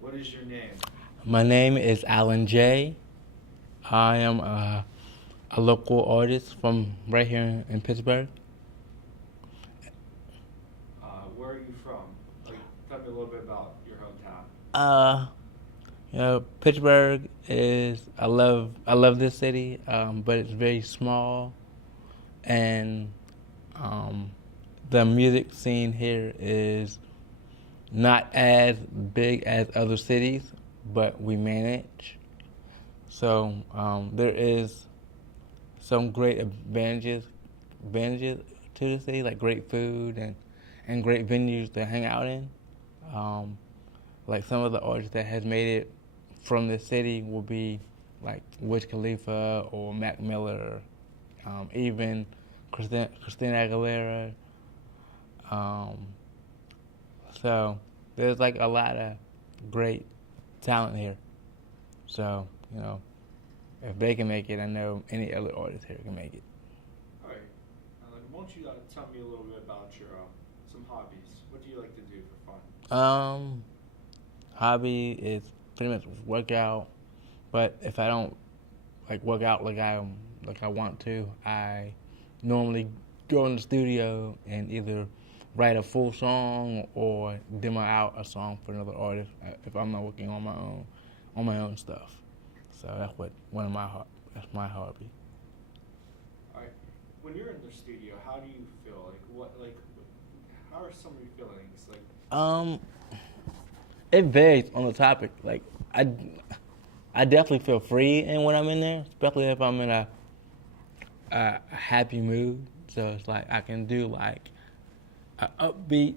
What is your name? My name is Alan J. I am a local artist from right here in Pittsburgh. Where are you from? Like, tell me a little bit about your hometown. Uh, Pittsburgh is I love this city, but it's very small, and um, the music scene here is not as big as other cities, but we manage. So there is some great advantages to the city, like great food and great venues to hang out in. Um, like some of the artists that has made it from the city will be like Wiz Khalifa or Mac Miller, even Christina Aguilera. Um, so there's like a lot of great talent here. So if they can make it, I know any other artist here can make it. All right. Why don't you tell me a little bit about your some hobbies? What do you like to do for fun? Um, Hobby is pretty much workout, but if I don't like work out like I want to, I normally go in the studio and either write a full song or demo out a song for another artist if I'm not working on my own stuff. So that's what one of my that's my hobby. All right. When you're in the studio, how do you feel? How are some of your feelings? Um, it varies on the topic. Like I, I definitely feel free in when I'm in there, especially if I'm in a happy mood. So it's like I can do like a upbeat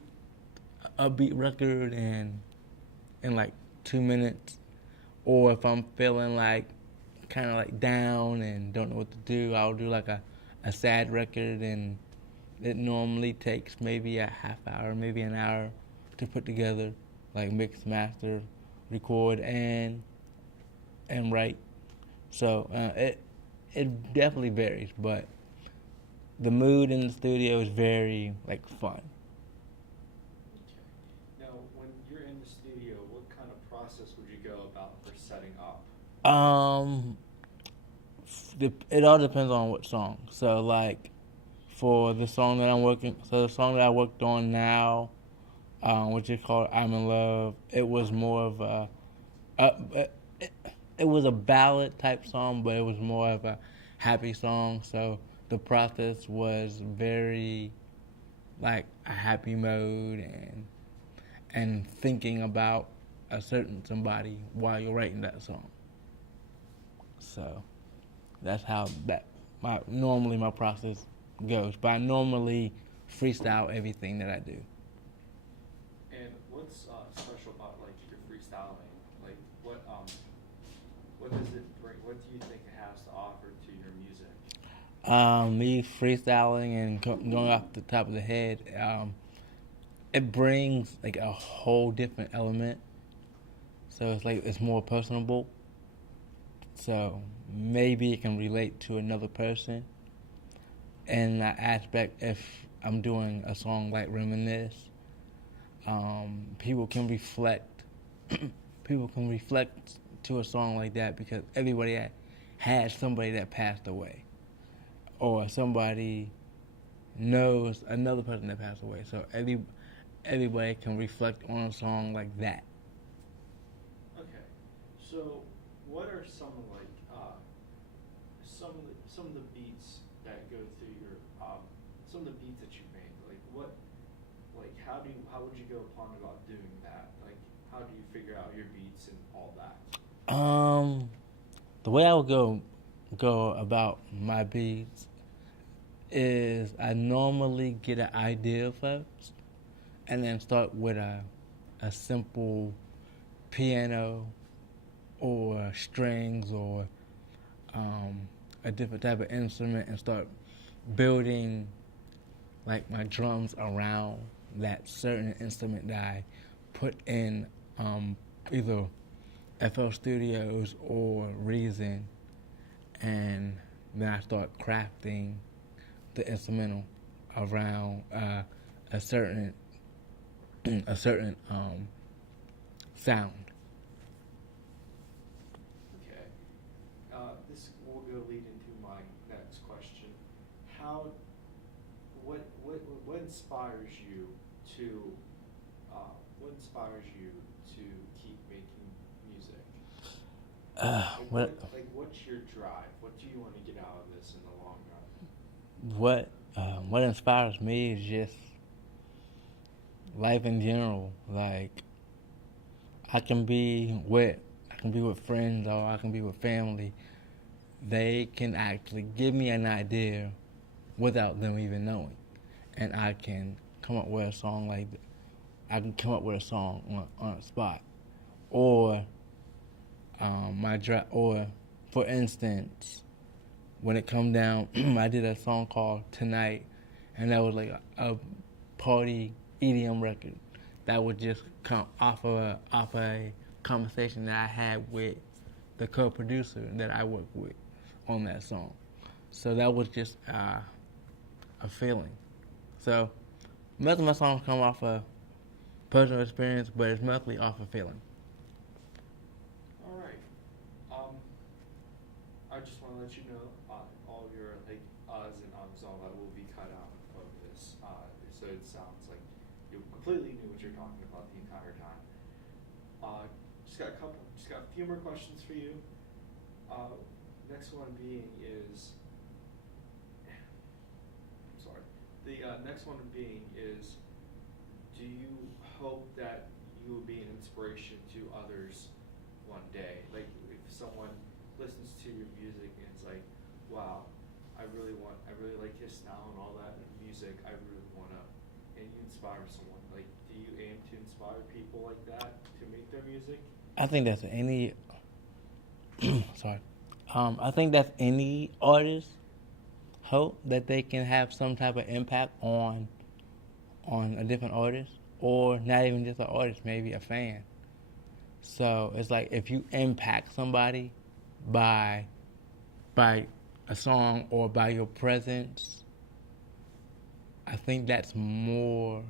record in like 2 minutes, or if I'm feeling like kind of like down and don't know what to do, I'll do like a sad record, and it normally takes maybe a half hour, maybe an hour to put together, like mix, master, record, and write. So it definitely varies, but the mood in the studio is very like fun. Okay. Now, when you're in the studio, what kind of process would you go about for setting up? Um, it all depends on what song. So like for the song that the song that I worked on now, which is called "I'm in Love," it was more of a it, it was a ballad type song, but it was more of a happy song. So the process was very like a happy mode and thinking about a certain somebody while you're writing that song. So that's how that my normally my process goes. But I normally freestyle everything that I do. And what's special about your freestyling? Like, what does it bring? What do you think it has to offer to your music? Me freestyling and going off the top of the head, it brings like a whole different element. So it's like it's more personable. So maybe it can relate to another person. In that aspect, if I'm doing a song like Reminisce, people can reflect. People can reflect to a song like that because everybody has somebody that passed away, or somebody knows another person that passed away. So everybody can reflect on a song like that. Okay. So, what are some of the beats that go through your some of the beats that you make? How would you go upon about doing that? Like, how do you figure out your beats and all that? Um, the way I would go about my beats is I normally get an idea first, and then start with a simple piano or strings or a different type of instrument, and start building like my drums around that certain instrument that I put in either FL Studios or Reason, and then I start crafting the instrumental around a certain a certain sound. gonna lead into my next question. What inspires you to what inspires you to keep making music? What's your drive? What do you want to get out of this in the long run? What inspires me is just life in general. Like I can be with friends or I can be with family. They can actually give me an idea without them even knowing, and I can come up with a song like that. I can come up with a song on a spot, or or for instance, when it come down, I did a song called Tonight, and that was like a party EDM record that would just come off a conversation that I had with the co-producer that I worked with on that song. So that was just a feeling. So most of my songs come off a personal experience, but it's mostly off a feeling. All right. I just want to let you know all of your like uhs and ums all that will be cut out of this, so it sounds like you completely knew what you're talking about the entire time. Just got a few more questions for you. Next one being is, I'm sorry. The next one being is, do you hope that you will be an inspiration to others one day? Like if someone listens to your music and it's like, wow, I really like his style and all that music. I really wanna, and you inspire someone. Like, do you aim to inspire people like that to make their music? I think that's any. Sorry. I think that's any artist hope that they can have some type of impact on a different artist, or not even just an artist, maybe a fan. So it's like if you impact somebody by a song or by your presence, I think that's more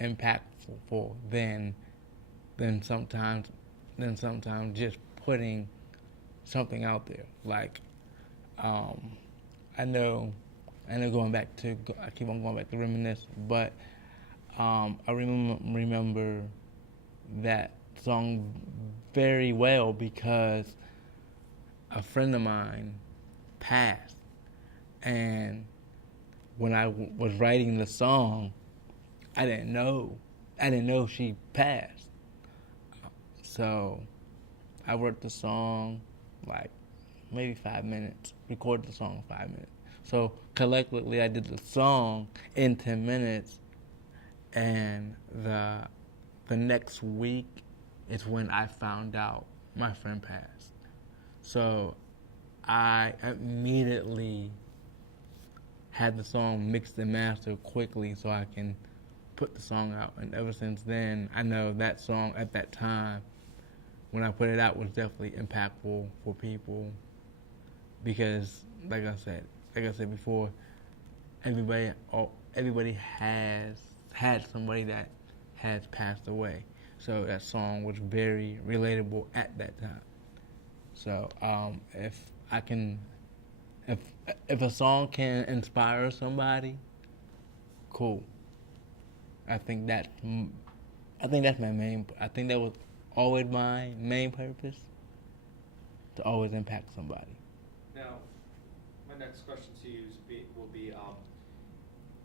impactful than sometimes just putting something out there. Like I know going back to, I keep on going back to reminisce, but I remember that song very well because a friend of mine passed, and when I was writing the song, I didn't know she passed. So I wrote the song like maybe 5 minutes, recorded the song in 5 minutes. So collectively I did the song in 10 minutes, and the next week is when I found out my friend passed. So I immediately had the song mixed and mastered quickly so I can put the song out. And ever since then, I know that song at that time, when I put it out, was definitely impactful for people because, like I said before, everybody has had somebody that has passed away. So that song was very relatable at that time. So if a song can inspire somebody, cool. I think that was always my main purpose, to always impact somebody. Now, my next question to you will be,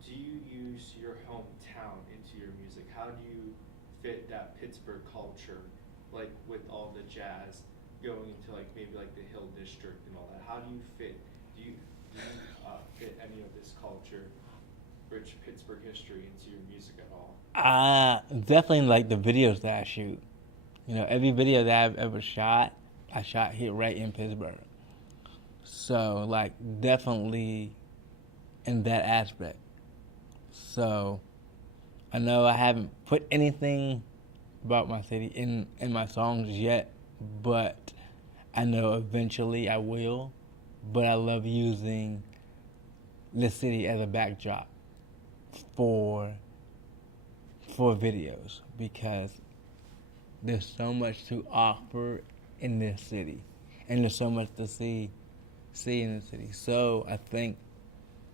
do you use your hometown into your music? How do you fit that Pittsburgh culture, like with all the jazz going into like maybe like the Hill District and all that? How do you fit? Do you fit any of this culture, rich Pittsburgh history, into your music at all? Definitely like the videos that I shoot. You know, every video that I've ever shot, I shot here right in Pittsburgh. So, like, definitely in that aspect. So, I know I haven't put anything about my city in my songs yet, but I know eventually I will. But I love using the city as a backdrop for videos because there's so much to offer in this city, and there's so much to see see in the city. So I think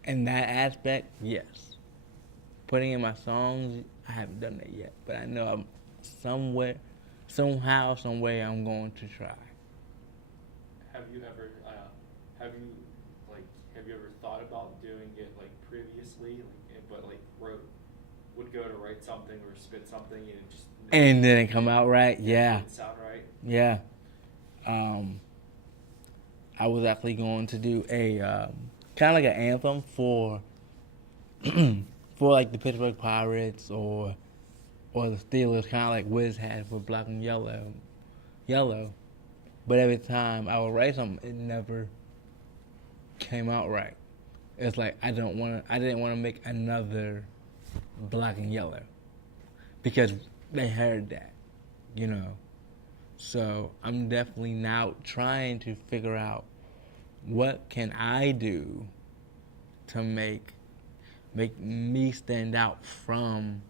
in that aspect, yes. Putting in my songs, I haven't done that yet, but I know I'm somewhere, somehow, some way, I'm going to try. Have you ever, have you, like, have you ever thought about doing it, like, previously, but, like, would go to write something or spit something and it just... And then it come out right, yeah. It didn't sound right? Yeah. I was actually going to do a kind of like an anthem for for like the Pittsburgh Pirates or the Steelers, kind of like Wiz had for Black and Yellow. But every time I would write something, it never came out right. It's like I didn't want to make another Black and Yellow because they heard that, you know. So I'm definitely now trying to figure out what can I do to make me stand out from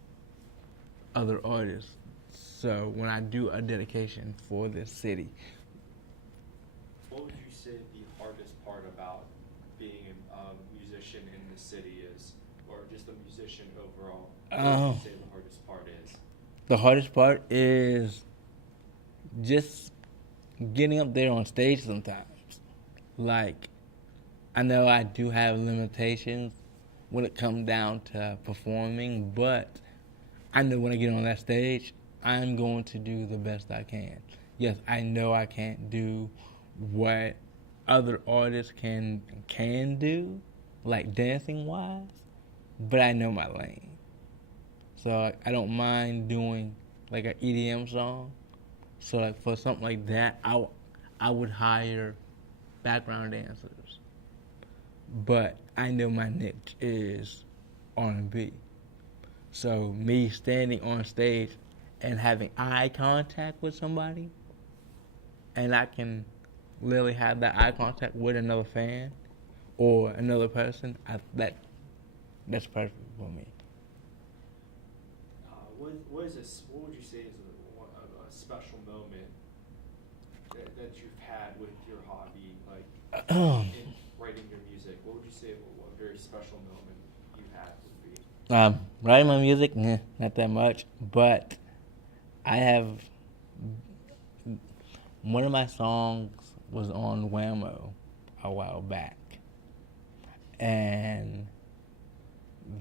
other artists. So when I do a dedication for this city. What would you say the hardest part about being a musician in the city is, or just a musician overall? What would you say the hardest part is? The hardest part is just getting up there on stage sometimes. Like, I know I do have limitations when it comes down to performing, but I know when I get on that stage, I'm going to do the best I can. Yes, I know I can't do what other artists can do, like dancing wise, but I know my lane. So I don't mind doing like an EDM song. So like for something like that, I would hire background dancers. But I know my niche is R&B. So me standing on stage and having eye contact with somebody, and I can literally have that eye contact with another fan or another person, that's perfect for me. What would you say is a special moment that you've had with your hobby, like in writing your music? What would you say a very special moment you had would be? Writing my music, not that much, but I have one of my songs was on Whammo a while back, and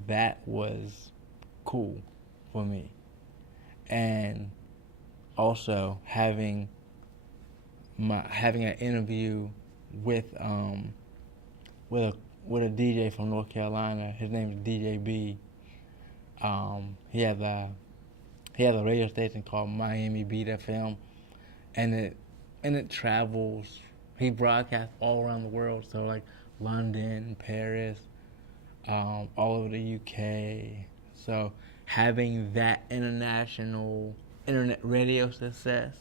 that was cool for me. And also having an interview with a DJ from North Carolina. His name is DJ B. He has a radio station called Miami Beat FM, and it travels. He broadcasts all around the world, so like London, Paris, all over the UK. So having that international internet radio success,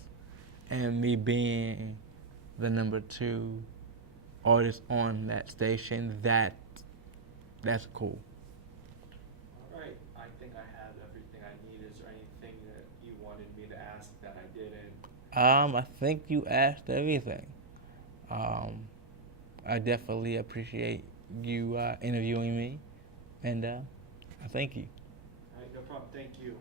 and me being the number 2 artist on that station, that's cool. All right, I think I have everything I need. Is there anything that you wanted me to ask that I didn't? I think you asked everything. I definitely appreciate you interviewing me, and I thank you. All right, no problem. Thank you.